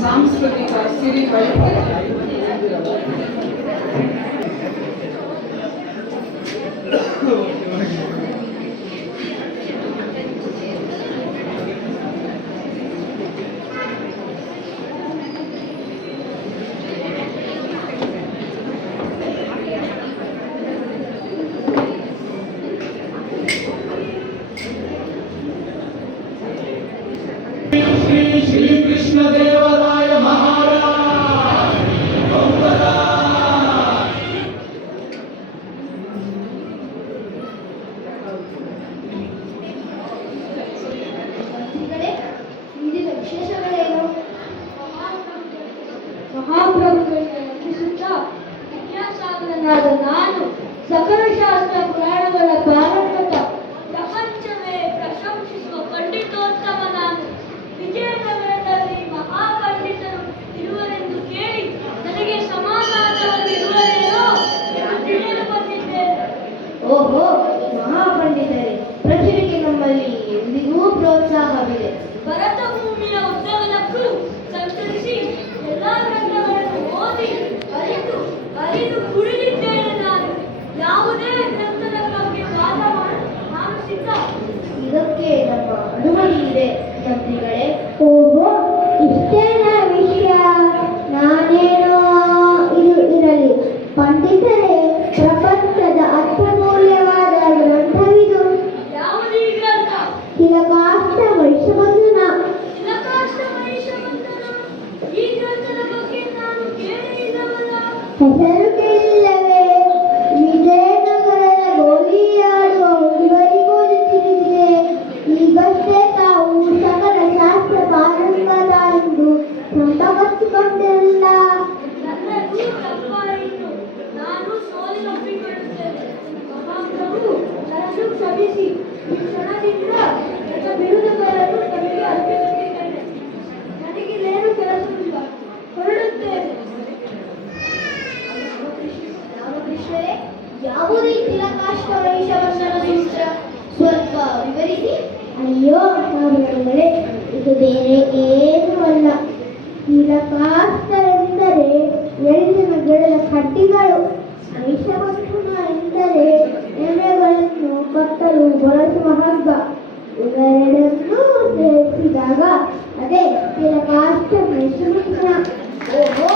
ಸಾಂಸ್ಕೃತಿಕ ಸಿರಿ ಬೆಳಕಿದೆ. श्री कृष्ण देवराय महाराज ಇಂದಿನ ವಿಶೇಷಗಳೇನು? ಮಹಾಪ್ರಭುಗಳಿಗೆ ಅರ್ಪಿಸುತ್ತಾ ವಿದ್ಯಾಸಾಗರನಾದ ನಾನು ಸಕಲಶಾಸ್ತ್ರ ಪುರಾಣಗಳ ಪಾರಂಗತ ಪ್ರಪಂಚವೇ ಪ್ರಶಂಸಿಸುವ ಪಂಡಿತೋತ್ತಮ ನಾನು. ವಿಜಯನಗರದಲ್ಲಿ ಮಹಾಪಂಡಿತರು ಇರುವರೆಂದು ಕೇಳಿ ನನಗೆ ಸಮಾನಾರ್ಥವರು ಇರುವರೇನೋ ಎಂದು ತಿಳಿಯಲು ಬಂದಿದ್ದೇನೆ. ಓಹೋ, ಮಹಾಪಂಡಿತರೇ, ಪ್ರಚುರಿಗೆ ನಮ್ಮಲ್ಲಿ ಎಂದಿಗೂ ಪ್ರೋತ್ಸಾಹವಿದೆ. ಭರತ ಭೂಮಿಯ ಉದ್ದಗಲಕ್ಕೂ ಸಂಚರಿಸಿ ಎಲ್ಲಾ ಗ್ರಂಥಗಳನ್ನು ಓದಿ ಅರಿದು ಕುಡಿದಿದ್ದೇನೆ ನಾನು. ಯಾವುದೇ ಗ್ರಂಥದ ಬಗ್ಗೆ ವಾದ ಮಾಡಲು ನಾನು ಸಿದ್ಧ. ಇದಕ್ಕೆ ನಮ್ಮ ಅನುಮತಿ ಇದೆ ಮಂತ್ರಿಗಳೇ. ಓಹೋ, ಇಷ್ಟೇನಾ ವಿಷಯ? ನಾನೇನೋ ಇದು ಇರಲಿ. ಪಂಡಿತರೇ, ಪ್ರಪಂಚದ ಅತ್ಯಮೂಲ್ಯವಾದ ಗ್ರಂಥವಿದು. ಯಾವುದೀ ಗ್ರಂಥ? ತಿಲಕಾಷ್ಟ ವೈಷಮಂದನ. ತಿಲಕಾಷ್ಟ ವೈಷಮಂದನ? ಈ ಗ್ರಂಥದ ಬಗ್ಗೆ ನಾನು ಕೇಳಿಲ್ಲವಲ್ಲ. ಹೆಸರು ಕೇಳಿಲ್ಲವೇ? ವಿಜಯನಗರದ ಗೋಲಿಯಾಡುವ ಹುಡುಗರಿಗೂ ತಿಳಿದಿದೆ. ಈಗಷ್ಟೇ ತಾವು ಸಕಲ ಶಾಸ್ತ್ರ ಪಾರಂಗತ ಎಂದು ಸಂತಪಡಿಸಿಕೊಂಡರಲ್ಲ. ನನ್ನದು ತಪ್ಪಾಯಿತು. ನಾನು ಸೋಲಿನೊಪ್ಪಿಕೊಳ್ಳುತ್ತೇನೆ. ಮಹಾಪ್ರಭು, ನನ್ನನ್ನು ಕ್ಷಮಿಸಿ. ಈ ಕ್ಷಣದಿಂದ ನನ್ನ ಬಿರುದುಗಳನ್ನು ತಮಗೆ ಅರ್ಪಿಸುತ್ತಿದ್ದೇನೆ. ನನಗಿಲ್ಲೇನು ಕೆಲಸವಿಲ್ಲ, ಹೊರಡುತ್ತೇನೆ. ರಾಮಕೃಷ್ಣರೇ, ಯಾವುದೇ ತಿಲಕಾಷ್ಟ ವೈಷಮಂದನ ಸೂತ್ರ ಸ್ವಲ್ಪ ವಿವರಿಸಿ. ಅಯ್ಯೋ ಸ್ವಾಮಿಗಳೇ, ಇದು ಬೇರೆ ಏನೂ ಅಲ್ಲ. ತಿಲಕಾಷ್ಟ ಎಂದರೆ ಎಳ್ಳಿನ ಗಿಡದ ಕಡ್ಡಿಗಳು. ವೈಷಮಂದನ ಎಂದರೆ ಎಲೆಗಳನ್ನು ಕಟ್ಟಲು ಬಳಸುವ ಹಗ್ಗ. ಇವೆರಡನ್ನೂ ಸೇರಿಸಿದಾಗ ಅದೇ ತಿಲಕಾಷ್ಟ ವೈಷಮಂದನ. ಓಹೋ,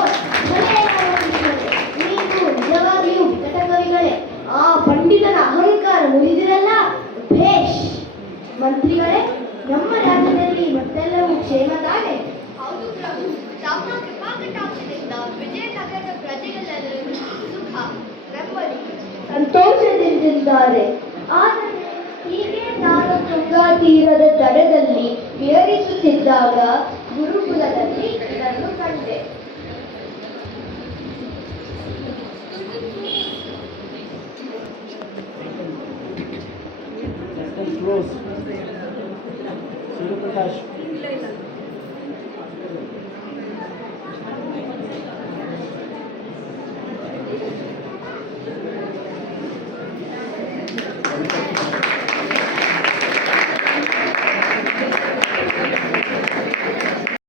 ನೀವು ನಿಜವಾಗಿಯೂ ವಿಕಟಕವಿಗಳೇ. ಆ ಪಂಡಿತನ ಅಹಂಕಾರ ಮುರಿದಿರಲ್ಲ. ಭೇಷ್. ಮಂತ್ರಿಗಳೇ, ನಮ್ಮ ರಾಜ್ಯದಲ್ಲಿ ಮತ್ತೆಲ್ಲವೂ ಕ್ಷೇಮ ತಾನೆ? ಹೌದು ಪ್ರಭು, ತಮ್ಮ ಕೃಪಾಕಟಾಕ್ಷದಿಂದ ವಿಜಯನಗರದ ಪ್ರಜೆಗಳೆಲ್ಲರೂ ಸುಖ ನೆಮ್ಮದಿ ಸಂತೋಷದಿಂದಿದ್ದಾರೆ. ಆದರೆ ಹೀಗೆ ನಾನು ತುಂಗಾ ತೀರದ ದಡದಲ್ಲಿ ವಿಹರಿಸುತ್ತಿದ್ದಾಗ ಗುರುಕುಲದಲ್ಲಿ ಇದನ್ನು ಕಂಡೆ. close. Surya Prakash.